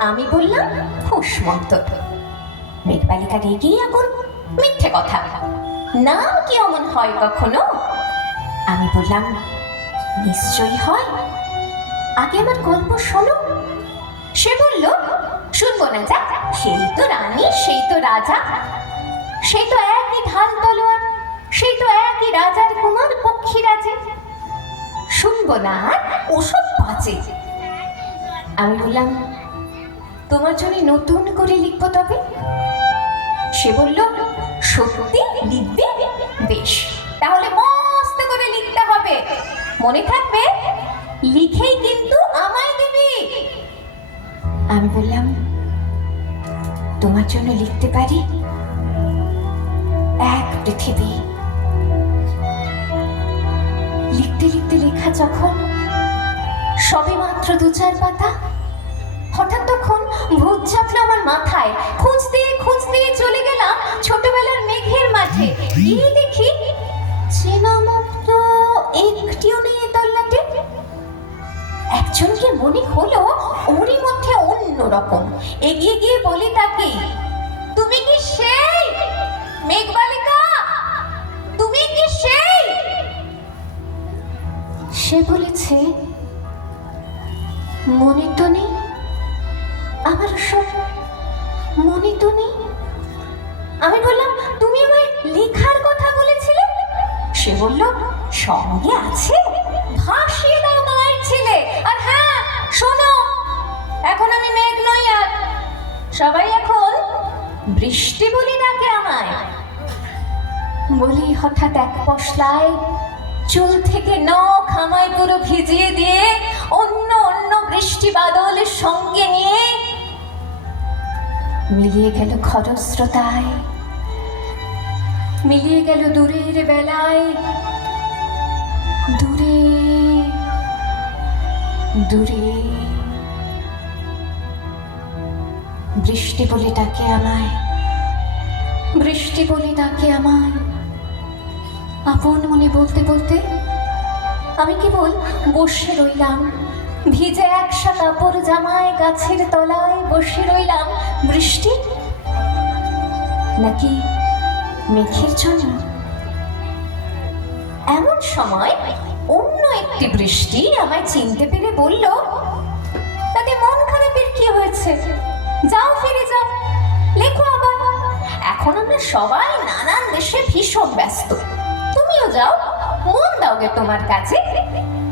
আমি বললাম খুশমন্ত মেঘবালিকা রেগে এখন মিথ্যে কথা। নাম কি অমন হয় কখনো? আমি বললাম, নিশ্চয়ই হয়। আগে আমার গল্প শোনো। সে বলল, শুনব না যা, সেই তো রানী, সেই তো রাজা। সেই তো একই ঢাল তলোয়ার, সেই তো একই রাজার কুমার পক্ষী রাজে শুনব না আর ওসব বাজে। আমি বললাম তোমার জন্য নতুন করে লিখব তবে? সে বলল, সত্যি লিখবে? বেশ, তাহলে মস্ত করে লিখতে হবে। মনে থাকবে, লিখেই কিন্তু আমায় দিবি। আমি বললাম, তোমার জন্য লিখতে পারি এক পৃথিবী। লিখতে লিখতে লেখা যখন সবে মাত্র দু চার পাতা ভূত চাপলো আমার মাথায়। খুঁজতে খুঁজতে চলে গেলাম ছোটবেলার মেঘের দেখি চেনা একটিও নেই একজনকে মনে হলো ওরই মধ্যে অন্য রকম। এগিয়ে গিয়ে বলি তাকে, তুমি কি সেই মেঘবালিকা? তুমি কি সেই? সে বলেছে, মনে তো নেই। আমার সব মনে তো নেই। আমি বললাম, তুমি আমায় লেখার কথা বলেছিলে? সে বলল, সঙ্গে আছে। ভাসিয়ে দাও মায়ের ছেলে। আর হ্যাঁ শোনো, এখন আমি মেঘ নই আর। সবাই এখন বৃষ্টি বলি ডাকে আমায়। বলি হঠাৎ এক পশলায় চুল থেকে নখ আমায় পুরো ভিজিয়ে দিয়ে অন্য অন্য বৃষ্টি বাদলের মিলিয়ে গেল খরস্রোতায়, মিলিয়ে গেল দূরের বেলায়। দূরে দূরে। বৃষ্টি বলে ডাকে আমায়, বৃষ্টি বলে ডাকে আমায়। আপন মনে বলতে বলতে আমি কেবল বসে রইলাম। ভিজে একসা কাপড় জামায় গাছের তলায় বসে রইলাম। বৃষ্টি? নাকি মেঘের জন্য? এমন সময় অন্য একটি বৃষ্টি আমায় চিনতে পেরে বলল, তাতে মন খারাপের কি হয়েছে? যাও ফিরে যাও। লেখো আবার। এখন আমরা সবাই নানান দেশে ভীষণ ব্যস্ত। তুমিও যাও। মন দাওগে তোমার কাছে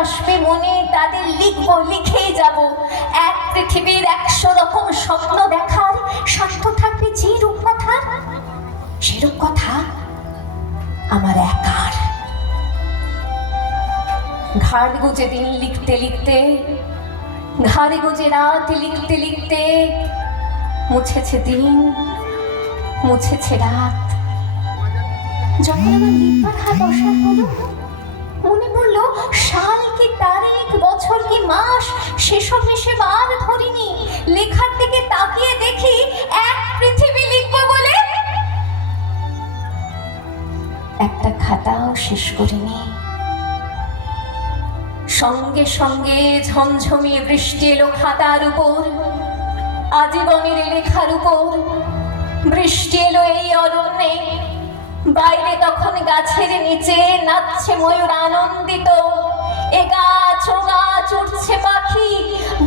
আসবে মনে, তাদের লিখব, লিখেই যাব। এক পৃথিবীর একশো রকম স্বপ্ন দেখার স্বার্থ থাকবে যে রূপকথার সে রূপকথা আমার একার। ঘাড় গুজে দিন লিখতে লিখতে, ঘাড়ে গুজে রাত লিখতে লিখতে, মুছেছে দিন, মুছেছে রাত। যখন আমার লিখবার হাত অসার হলো বছর কি মাস? সেসব হিসেব আর ধরিনি। লেখার দিকে তাকিয়ে দেখি এক পৃথিবী লিখব বলে একটা খাতাও শেষ করিনি। সঙ্গে সঙ্গে ঝমঝমিয়ে বৃষ্টি এলো খাতার উপর। আজীবনের লেখার উপর। বৃষ্টি এলো এই অরণ্যে। বাইরে তখন গাছের নিচে নাচছে ময়ূর আনন্দিত। এ গাছ উঠছে পাখি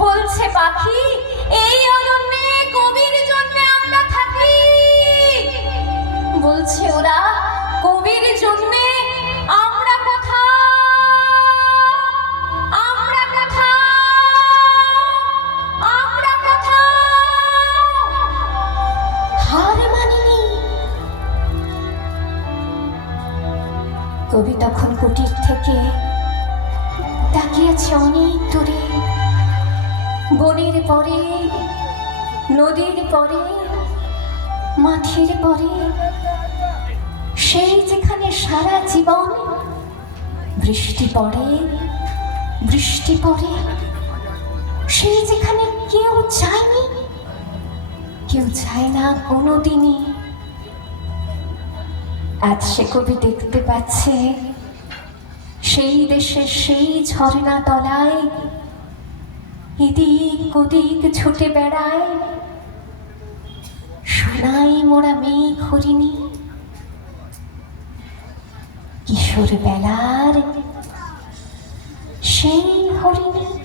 বলছে পাখি। এই অরণ্যে কবির জন্য আমরা থাকি। বলছে ওরা, কবির জন্য আমরা আমরা আমরা হার মানিনি। কবি তখন কুটির থেকে তাকিয়েছে অনেক দূরে। বনের পরে, নদীর পরে, মাঠের পরে, সেই যেখানে সারা জীবন বৃষ্টি পড়ে বৃষ্টি পড়ে, সেই যেখানে কেউ চায়নি কেউ চায় না কোনোদিনই। আজ সে কবি দেখতে পাচ্ছে সেই দেশের সেই ঝরনা তলায় এদিক ওদিক ছুটে বেড়ায়। সোনাই মোড়া মেয়ে হরিণী। কিশোর বেলার সেই হরিণী।